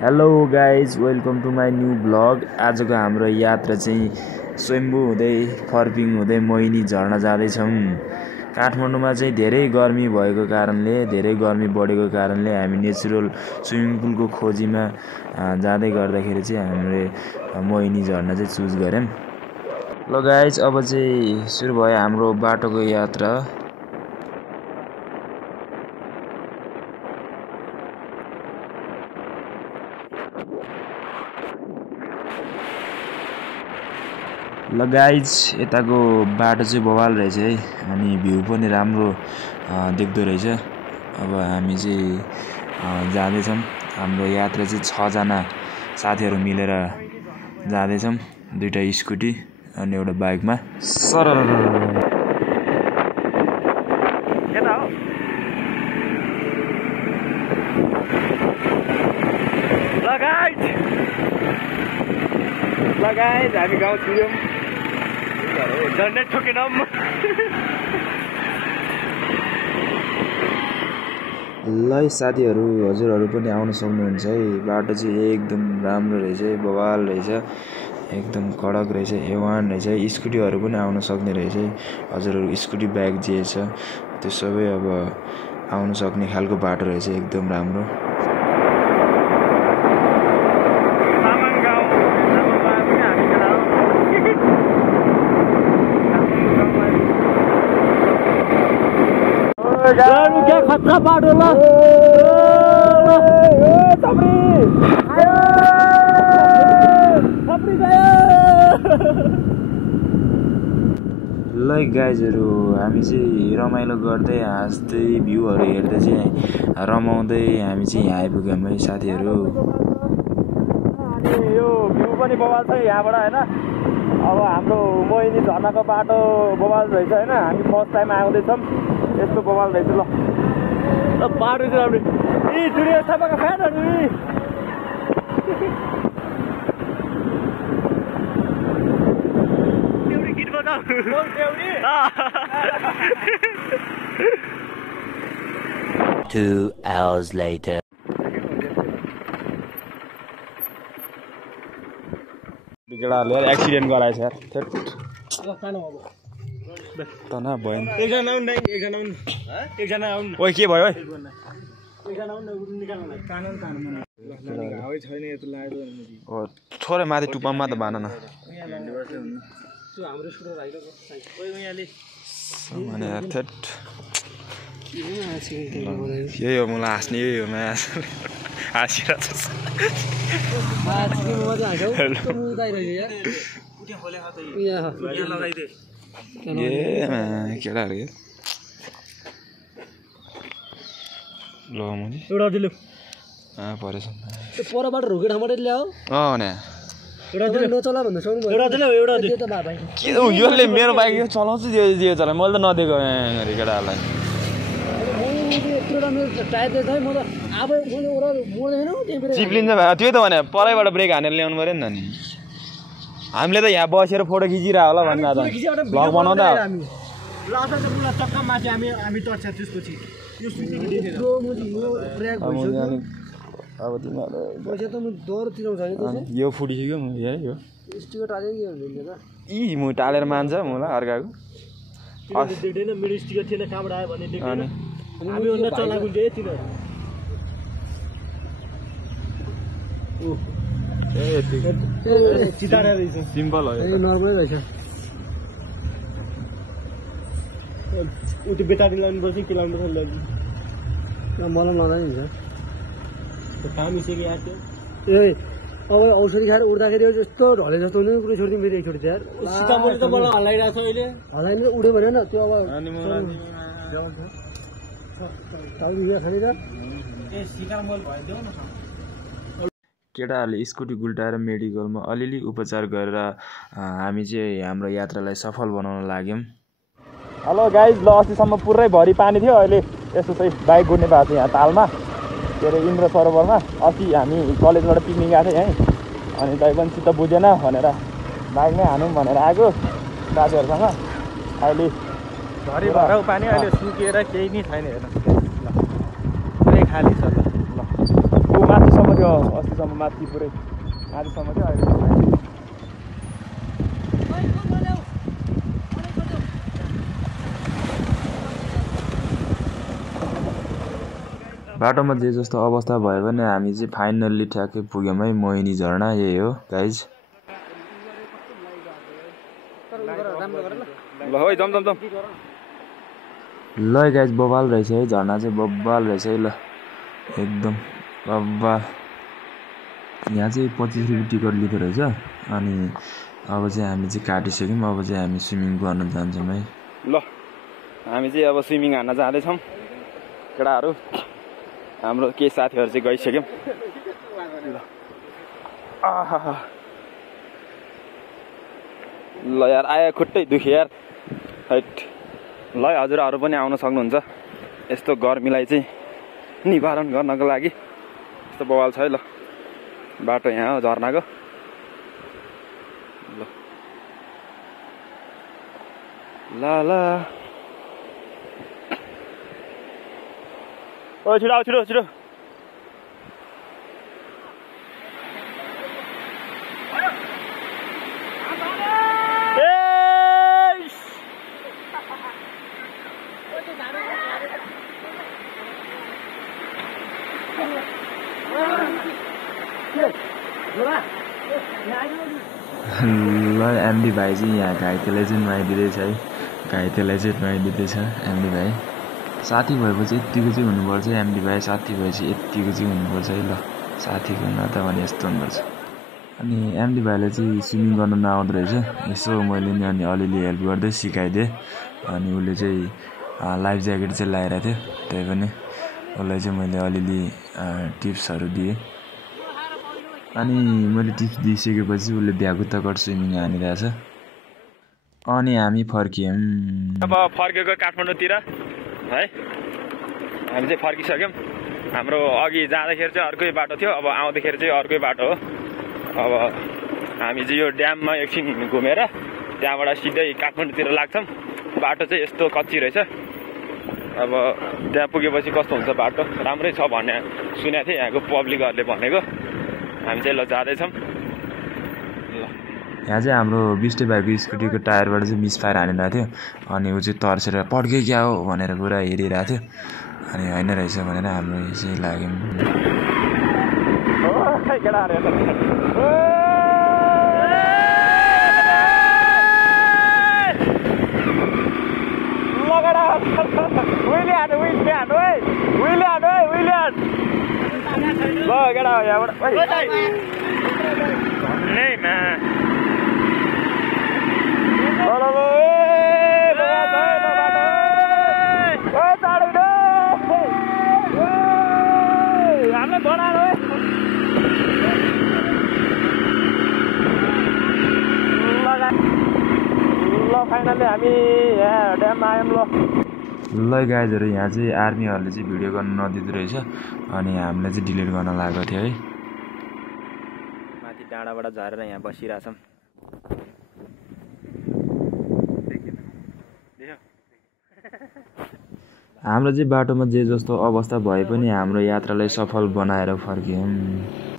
Hello guys welcome to my new blog. आजको हाम्रो यात्रा चाहिँ स्वयम्भू हुँदै फर्पिङ हुँदै मोहिनी झर्ना जाँदैछौँ। काठमाडौँमा चाहिँ धेरै गर्मी भएको कारणले धेरै गर्मी बढेको कारणले हामी नेचुरल स्विमिङ पुलको खोजीमा जाँदै गर्दाखेरि चाहिँ हामीले मोहिनी झर्ना चाहिँ चुज गऱ्यौँ। ल गाइज अब चाहिँ सुरु भयो हाम्रो बाटोको यात्रा। ल गाइज यताको बाटो चाहिँ बवाल रहेछ है, अनि भ्यू पनि राम्रो देख्दो रहेछ। अब हामी चाहिँ जाँदैछौँ। हाम्रो यात्रा चाहिँ 6 जना साथीहरू मिलेर जाँदैछौँ, 2टा स्कुटी अनि एउटा बाइकमा। लगायत हामी गाउँ छिर्यौँ झन्डै ठोकेनौँ। ल साथीहरू, हजुरहरू पनि आउन सक्नुहुन्छ है। बाटो चाहिँ एकदम राम्रो रहेछ, बवाल रहेछ, एकदम कडक रहेछ, A1 रहेछ। स्कुटीहरू पनि आउन सक्ने रहेछ। हजुरहरू स्कुटी बाइक जे छ त्यो सबै अब आउन सक्ने खालको बाटो रहेछ, एकदम राम्रो। क्या खतरा बाटो ल ल गाइजहरू, हामी चाहिँ रमाइलो गर्दै हाँस्दै भ्यूहरू हेर्दै चाहिँ रमाउँदै हामी चाहिँ यहाँ आइपुग्यौँ है साथीहरू। अनि यो भ्यू पनि बवाल छ यहाँबाट होइन। अब हाम्रो मोहिनी झर्नाको बाटो बवाल रहेछ होइन। हामी फर्स्ट टाइम आउँदैछौँ, यस्तो बवाल रहेछ। ल बाटो चाहिँ राम्रो। यी जुडियो थापाको फ्यानहरू गीत बजाऊ। 2 hours later. केटाहरूले एक्सिडेन्ट गराएछ यार। तना भयो एकजना आउनु एकजना आउनु। ओइ के भयो? थोरै माथि टुप्पामा त बान न यही हो, मलाई हाँस्ने यही हो। हाँसिरहेको केटाहरू ल परेछ परबाट रोके ठाउँबाट ल्याऊ। नचला भन्दा यसले मेरो बाइक यो चलाउँछु जे चला, मैले त नदिएको केटाहरूलाई। चिप्लिन्छ भयो त्यो त भने परैबाट ब्रेक हानेर ल्याउनु पऱ्यो नि त। नि हामीले त यहाँ बसेर फोटो खिचिरह होला भन्दा त भ्लग बनाउँदा अब यो फुटिसक्यो यो यी म टालेर मान्छ मलाई अर्काको मेरो स्टिकर थिएन, कहाँबाट आयो भने देख्दैन। हामीभन्दा चलाएको तिनीहरू। सिम्पल हो, नर्मलै रहेछ। उति बेटारी लानुपर्छ कि लानुपर्छ मलाई नलाइ हुन्छ। काम मिसेको यार त्यो। ए अब औषधि खाएर उड्दाखेरि यस्तो ढले जस्तो हुने कुरो छोडिदिउँ फेरि एकचोटि यार। सीतामढी त मलाई हल्लाइरहेको छ अहिले। हल्लाइने उड्यो भने न त्यो अब केटाहरूले स्कुटी गुल्टाएर मेडिकलमा अलिअलि उपचार गरेर हामी चाहिँ हाम्रो यात्रालाई सफल बनाउन लाग्यौँ। हेलो गाइज, ल अस्तिसम्म पुरै भरि पानी थियो, अहिले यसो चाहिँ बाइक गुड्ने भएको छ यहाँ तालमा, के अरे इन्द्र सरोवरमा। अस्ति हामी कलेजबाट पिकनिक गएको थियो यहीँ, अनि तै पनि चित्त बुझेन भनेर बाइक नै हानौँ भनेर आएको दाजुहरूसँग। अहिले भरि भरौ पानी, अहिले सुकेर केही नै छैन हेर्नु। ल पुरै खाली छ। ल माथिसम्म थियो अस्तिसम्म माथि पुरै माथिसम्म थियो अहिले बाटोमा जे जस्तो अवस्था भयो भने हामी चाहिँ फाइनल्ली ठ्याक्कै पुग्यौँ है मोहिनी झरना यही हो गाइज ल है जम ल गाइज बबाल रहेछ है झरना चाहिँ बब्बाल रहेछ है ल एकदम बब्बाल यहाँ चाहिँ 25 रुपियाँ टिकट लिँदो रहेछ अनि अब चाहिँ हामी चाहिँ काटिसक्यौँ अब चाहिँ हामी स्विमिङ गर्न जान्छौँ है ल हामी चाहिँ अब स्विमिङ हान्न जाँदैछौँ केटाहरू हाम्रो केही साथीहरू चाहिँ गइसक्यौँ ल यार आयो खुट्टै दुख्यो यार हैट ल हजुरहरू पनि आउन सक्नुहुन्छ यस्तो गर्मीलाई चाहिँ निवारण गर्नको लागि यस्तो बवाल छ है ल बाटो यहाँ हो झर्नाको ल ल ओ छिटो आऊ छिटो ल एमडी भाइ चाहिँ यहाँ घाइतेलाई चाहिँ नुहाइदिँदैछ है घाइतेलाई चाहिँ नुहाइदिँदैछ एमडी भाइ साथी भएपछि यत्तिको चाहिँ हुनुपर्छ एमडी भाइ साथी भएपछि यत्तिको चाहिँ हुनुपर्छ है ल साथीको नाता भने यस्तो हुनुपर्छ अनि एमडी भाइलाई चाहिँ स्विमिङ गर्न नआउँदो रहेछ यसो मैले नि अनि अलिअलि हेल्प गर्दै सिकाइदिएँ अनि उसले चाहिँ लाइफ ज्याकेट चाहिँ लगाइरहेको थियो त्यही पनि उसलाई चाहिँ मैले अलिअलि टिप्सहरू दिएँ अनि मैले टिप्स दिइसकेपछि उसले भ्यागुत्ताकट स्विमिङ हानिरहेछ अनि हामी फर्कियौँ अब फर्केको काठमाडौँतिर है हामी चाहिँ फर्किसक्यौँ हाम्रो अघि जाँदाखेरि चाहिँ अर्कै बाटो थियो अब आउँदाखेरि चाहिँ अर्कै बाटो हो अब हामी चाहिँ यो ड्याममा एकछिन घुमेर त्यहाँबाट सिधै काठमाडौँतिर लाग्छौँ बाटो चाहिँ यस्तो कच्ची रहेछ अब त्यहाँ पुगेपछि कस्तो हुन्छ बाटो राम्रै छ भन्ने सुनेको थिएँ यहाँको पब्लिकहरूले भनेको हामी चाहिँ ल जाँदैछौँ यहाँ चाहिँ हाम्रो बिस्टे भाइको स्कुटीको टायरबाट चाहिँ मिसफायर हानिरहेको थियो अनि ऊ चाहिँ तर्सेर पड्कै क्या हो भनेर पुरा हेरिरहेको थियो अनि होइन रहेछ भनेर हाम्रो चाहिँ लाग्यौँ फाइनली हामी यहाँ ड्याममा आयौँ ल गाइजहरू यहाँ चाहिँ आर्मीहरूले चाहिँ भिडियो गर्न नदिँदो रहेछ अनि हामीलाई चाहिँ डिलिट गर्न लागेको थियो है माथि डाँडाबाट झरेर यहाँ बसिरहेछौँ हाम्रो चाहिँ बाटोमा जे जस्तो अवस्था भए पनि हाम्रो यात्रालाई सफल बनाएर फर्क्यौँ